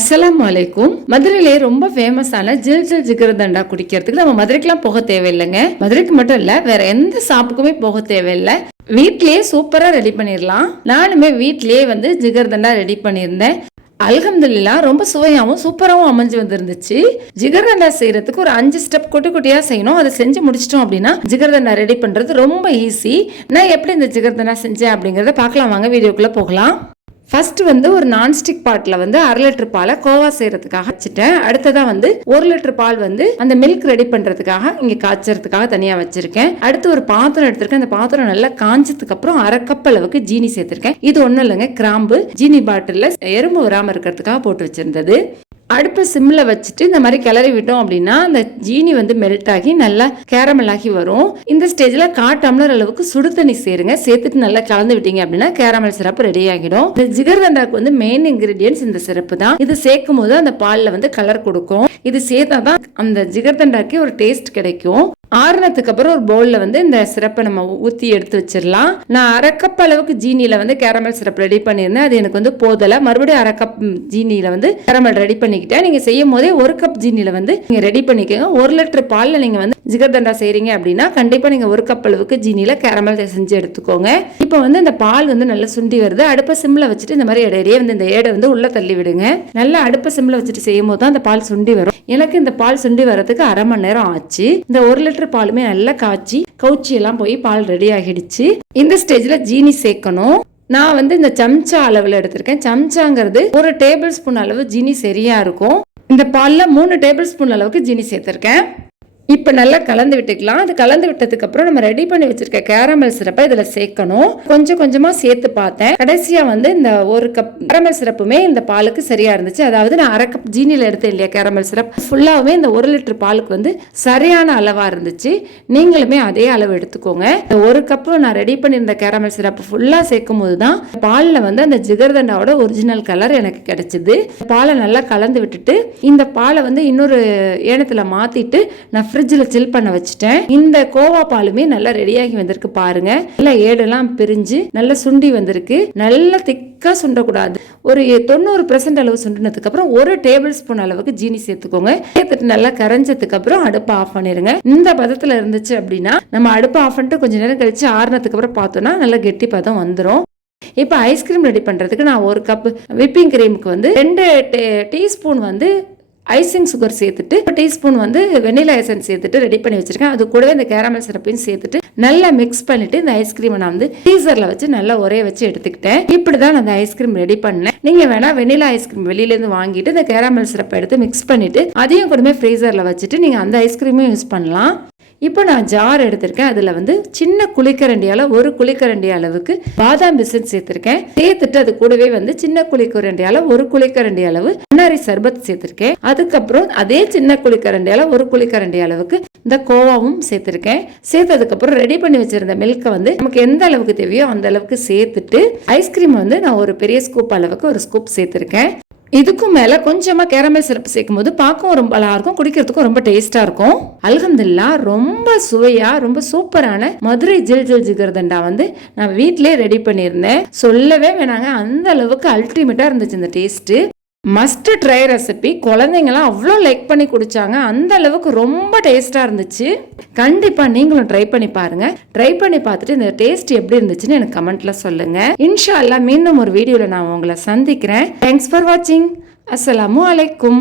அஸ்லாம் அலைக்கும். மதுரையிலே ரொம்ப ஃபேமஸான ஜில் ஜில் ஜிகர்தண்டா குடிக்கிறதுக்கு நம்ம மதுரைக்கெல்லாம் போக தேவையில்லைங்க. மதுரைக்கு மட்டும் இல்ல வேற எந்த ஷாப்புக்குமே போக தேவையில்லை. வீட்லயே சூப்பரா ரெடி பண்ணிடலாம் நானுமே வீட்லயே வந்து ஜிகர்தண்டா ரெடி பண்ணியிருந்தேன். அல்ஹம்துல்லா ரொம்ப சுவையாகவும் சூப்பராகவும் அமைஞ்சு வந்திருந்துச்சு. ஜிகர்தண்டா செய்யறதுக்கு ஒரு அஞ்சு ஸ்டெப் குட்டி குட்டியாக செய்யணும். அதை செஞ்சு முடிச்சிட்டோம் அப்படின்னா ஜிகர்தண்டா ரெடி பண்ணுறது ரொம்ப ஈஸி நான் எப்படி இந்த ஜிகர்தண்டா செஞ்சேன் அப்படிங்கிறத பார்க்கலாம். வாங்க வீடியோக்குள்ளே போகலாம். ஃபர்ஸ்ட் வந்து ஒரு நான்ஸ்டிக் பாட்டில் வந்து அரை லிட்டர் பாலை கோவா செய்யறதுக்காக வச்சுட்டேன். அடுத்ததாக வந்து ஒரு லிட்டர் பால் வந்து அந்த மில்க் ரெடி பண்ணுறதுக்காக இங்கே காய்ச்சறதுக்காக தனியாக வச்சிருக்கேன். அடுத்து ஒரு பாத்திரம் எடுத்திருக்கேன். அந்த பாத்திரம் நல்லா காஞ்சதுக்கு அப்புறம் அரை கப் அளவுக்கு ஜீனி சேர்த்திருக்கேன். இது ஒன்றும் இல்லைங்க கிராம்பு. ஜீனி பாட்டிலில் எறும்பு வராமல் இருக்கிறதுக்காக போட்டு வச்சிருந்தது. அடுப்பை சிம்மில் வச்சுட்டு இந்த மாதிரி கிளறி விட்டோம் அப்படின்னா அந்த ஜீனி வந்து மெல்ட் ஆகி நல்லா கேரமல் ஆகி வரும். இந்த ஸ்டேஜில் கா டம்ளர் அளவுக்கு சுடு தண்ணி சேருங்க. சேர்த்துட்டு நல்லா கலந்து விட்டீங்க அப்படின்னா கேரமல் சிறப்பு ரெடி ஆகிடும். இந்த ஜிகர்தண்டாக்கு வந்து மெயின் இன்கிரீடியன்ஸ் இந்த சிறப்பு தான். இது சேர்க்கும் போது அந்த பாலில் வந்து கலர் கொடுக்கும். இது சேர்த்தா தான் அந்த ஜிகர்தண்டாக்கே ஒரு டேஸ்ட் கிடைக்கும். ஆறுனதுக்கு அப்புறம் ஒரு பவுலில் வந்து இந்த சிறப்பை நம்ம ஊற்றி எடுத்து வச்சிடலாம். நான் அரைக்கப் அளவுக்கு ஜீனியில் வந்து கேரமல் சிரப் ரெடி பண்ணியிருந்தேன். அது எனக்கு வந்து போதலை. மறுபடியும் அரை கப் வந்து கேரமல் ரெடி பண்ணிக்கிட்டேன். நீங்கள் செய்யும் போதே ஒரு கப் ஜீனியில் வந்து நீங்கள் ரெடி பண்ணிக்கோங்க. ஒரு லிட்டர் பாலில் நீங்கள் வந்து ஜிகர்தண்டா செய்கிறீங்க அப்படின்னா கண்டிப்பாக நீங்கள் ஒரு கப் அளவுக்கு ஜீனியில் கேரமல் செஞ்சு எடுத்துக்கோங்க. இப்போ வந்து இந்த பால் வந்து நல்லா சுண்டி வருது. அடுப்பை சிம்மில் வச்சுட்டு இந்த மாதிரி இடையிடையே வந்து இந்த ஏடை வந்து உள்ளே தள்ளி விடுங்க. நல்லா அடுப்பை சிம்மில் வச்சுட்டு செய்யும் போது தான் அந்த பால் சுண்டி வரும். எனக்கு இந்த பால் சுண்டி வரதுக்கு அரை மணி நேரம் ஆச்சு. இந்த ஒரு லிட்டர் பாலுமே நல்லா காய்ச்சி கவுச்சி எல்லாம் போய் பால் ரெடி ஆகிடுச்சு. இந்த ஸ்டேஜ்ல ஜீனி சேர்க்கணும். நான் வந்து இந்த சம்சா அளவில் எடுத்திருக்கேன். சம்சாங்கிறது ஒரு டேபிள் ஸ்பூன் அளவு ஜீனி சரியா இருக்கும். இந்த பாலில் மூணு டேபிள் ஸ்பூன் அளவுக்கு ஜீனி சேர்த்துருக்கேன். இப்போ நல்லா கலந்து விட்டுக்கலாம். அது கலந்து விட்டதுக்கப்புறம் நம்ம ரெடி பண்ணி வச்சிருக்க கேரமல் சிரப்பை இதில் சேர்க்கணும். கொஞ்சம் கொஞ்சமாக சேர்த்து பார்த்தேன். கடைசியாக வந்து இந்த ஒரு கப் கேரமல் சிரப்புமே இந்த பாலுக்கு சரியாக இருந்துச்சு. அதாவது நான் அரை கப் ஜீனியில் எடுத்தேன் இல்லையா கேரமல் சிரப் ஃபுல்லாகவே இந்த ஒரு லிட்டர் பாலுக்கு வந்து சரியான அளவாக இருந்துச்சு. நீங்களுமே அதே அளவு எடுத்துக்கோங்க. இந்த ஒரு கப்பு நான் ரெடி பண்ணியிருந்த கேரமல் சிரப் ஃபுல்லாக சேர்க்கும் போது தான் பாலில் வந்து அந்த ஜிகர்தண்டாவோட ஒரிஜினல் கலர் எனக்கு கிடைச்சிது. பாலை நல்லா கலந்து விட்டுட்டு இந்த பாலை வந்து இன்னொரு ஏனத்தில் மாற்றிட்டு நான் ஃப்ரிட்ஜில் சில் பண்ண வச்சுட்டேன். இந்த கோவா பாலுமே நல்லா ரெடியாகி வந்திருக்கு பாருங்க. நல்லா ஏடெல்லாம் பிரிஞ்சு நல்லா சுண்டி வந்திருக்கு. நல்லா திக்காக சுண்டக்கூடாது. ஒரு தொண்ணூறு பெர்சன்ட் அளவு சுண்டினதுக்கு அப்புறம் ஒரு டேபிள் ஸ்பூன் அளவுக்கு ஜீனி சேர்த்துக்கோங்க. சேர்த்துட்டு நல்லா கரைஞ்சதுக்கு அப்புறம் அடுப்பை ஆஃப் பண்ணிருங்க. இந்த பதத்தில் இருந்துச்சு அப்படின்னா நம்ம அடுப்பை ஆஃப் பண்ணிட்டு கொஞ்ச நேரம் கழிச்சு ஆறுனதுக்கு அப்புறம் பார்த்தோம்னா நல்லா கெட்டி பதம் வந்துடும் இப்போ ஐஸ்கிரீம் ரெடி பண்ணுறதுக்கு நான் ஒரு கப் விப்பிங் கிரீமுக்கு வந்து ரெண்டு டீஸ்பூன் வந்து ஐசிங் சுகர் சேர்த்துட்டு ஒரு டீஸ்பூன் வந்து வெனிலா ஐசன் சேர்த்துட்டு ரெடி பண்ணி வச்சிருக்கேன். அது கூடவே இந்த கேரமல் சிரப்பையும் சேர்த்துட்டு நல்லா மிக்ஸ் பண்ணிட்டு இந்த ஐஸ்கிரீமை நான் வந்து ஃப்ரீசர்ல வச்சு நல்லா ஒரே வச்சு எடுத்துக்கிட்டேன். இப்படிதான் நான் அந்த ஐஸ்கிரீம் ரெடி பண்ணேன். நீங்க வேணா வெனிலா ஐஸ்கிரீம் வெளியில இருந்து வாங்கிட்டு இந்த கேரமல் சிரப்பை எடுத்து மிக்ஸ் பண்ணிட்டு அதையும் கூடமே ஃப்ரீசர்ல வச்சுட்டு நீங்க அந்த ஐஸ்கிரீமும் யூஸ் பண்ணலாம். இப்போ நான் ஜார் எடுத்திருக்கேன். அதில் வந்து சின்ன குளிக்கரண்டி அளவு ஒரு குளிக்கரண்டி அளவுக்கு பாதாம் பிசின் சேர்த்துருக்கேன். சேர்த்துட்டு அது கூடவே வந்து சின்ன குளிக்கரண்டி அளவு ஒரு குளிக்கரண்டி அளவு முன்னாரி சர்பத் சேர்த்துருக்கேன். அதுக்கப்புறம் அதே சின்ன குளிக்கரண்டி அளவு ஒரு குளிக்கரண்டி அளவுக்கு இந்த கோவாவும் சேர்த்துருக்கேன். சேர்த்ததுக்கப்புறம் ரெடி பண்ணி வச்சிருந்த மில்கை வந்து நமக்கு எந்த அளவுக்கு தேவையோ அந்த அளவுக்கு சேர்த்துட்டு ஐஸ்கிரீம் வந்து நான் ஒரு பெரிய ஸ்கூப் அளவுக்கு ஒரு ஸ்கூப் சேர்த்துருக்கேன். இதுக்கும் மேல கொஞ்சமா கேரமல் சிறப்பு சேர்க்கும் போது பார்க்கவும் ரொம்ப நல்லா இருக்கும் குடிக்கிறதுக்கும் ரொம்ப டேஸ்டா இருக்கும். அல்ஹம்துல்லா ரொம்ப சுவையா ரொம்ப சூப்பரான மதுரை ஜில் ஜில் ஜிகர்தண்டா வந்து நான் வீட்டிலே ரெடி பண்ணியிருந்தேன். சொல்லவே வேணாங்க அந்த அளவுக்கு அல்டிமேட்டா இருந்துச்சு இந்த டேஸ்ட் மஸ்ட் ட்ரை ரெசிபி குழந்தைங்களாம் அவ்வளோ லைக் பண்ணி குடித்தாங்க அந்த அளவுக்கு ரொம்ப டேஸ்ட்டாக இருந்துச்சு. கண்டிப்பாக நீங்களும் ட்ரை பண்ணி பாருங்கள் ட்ரை பண்ணி பார்த்துட்டு இந்த டேஸ்ட் எப்படி இருந்துச்சுன்னு எனக்கு கமெண்ட்டில் சொல்லுங்கள் இன்ஷா அல்லாஹ் மீண்டும் ஒரு வீடியோவில் நான் உங்களை சந்திக்கிறேன். தேங்க்ஸ் ஃபார் வாட்சிங் அஸ்ஸலாமு அலைக்கும்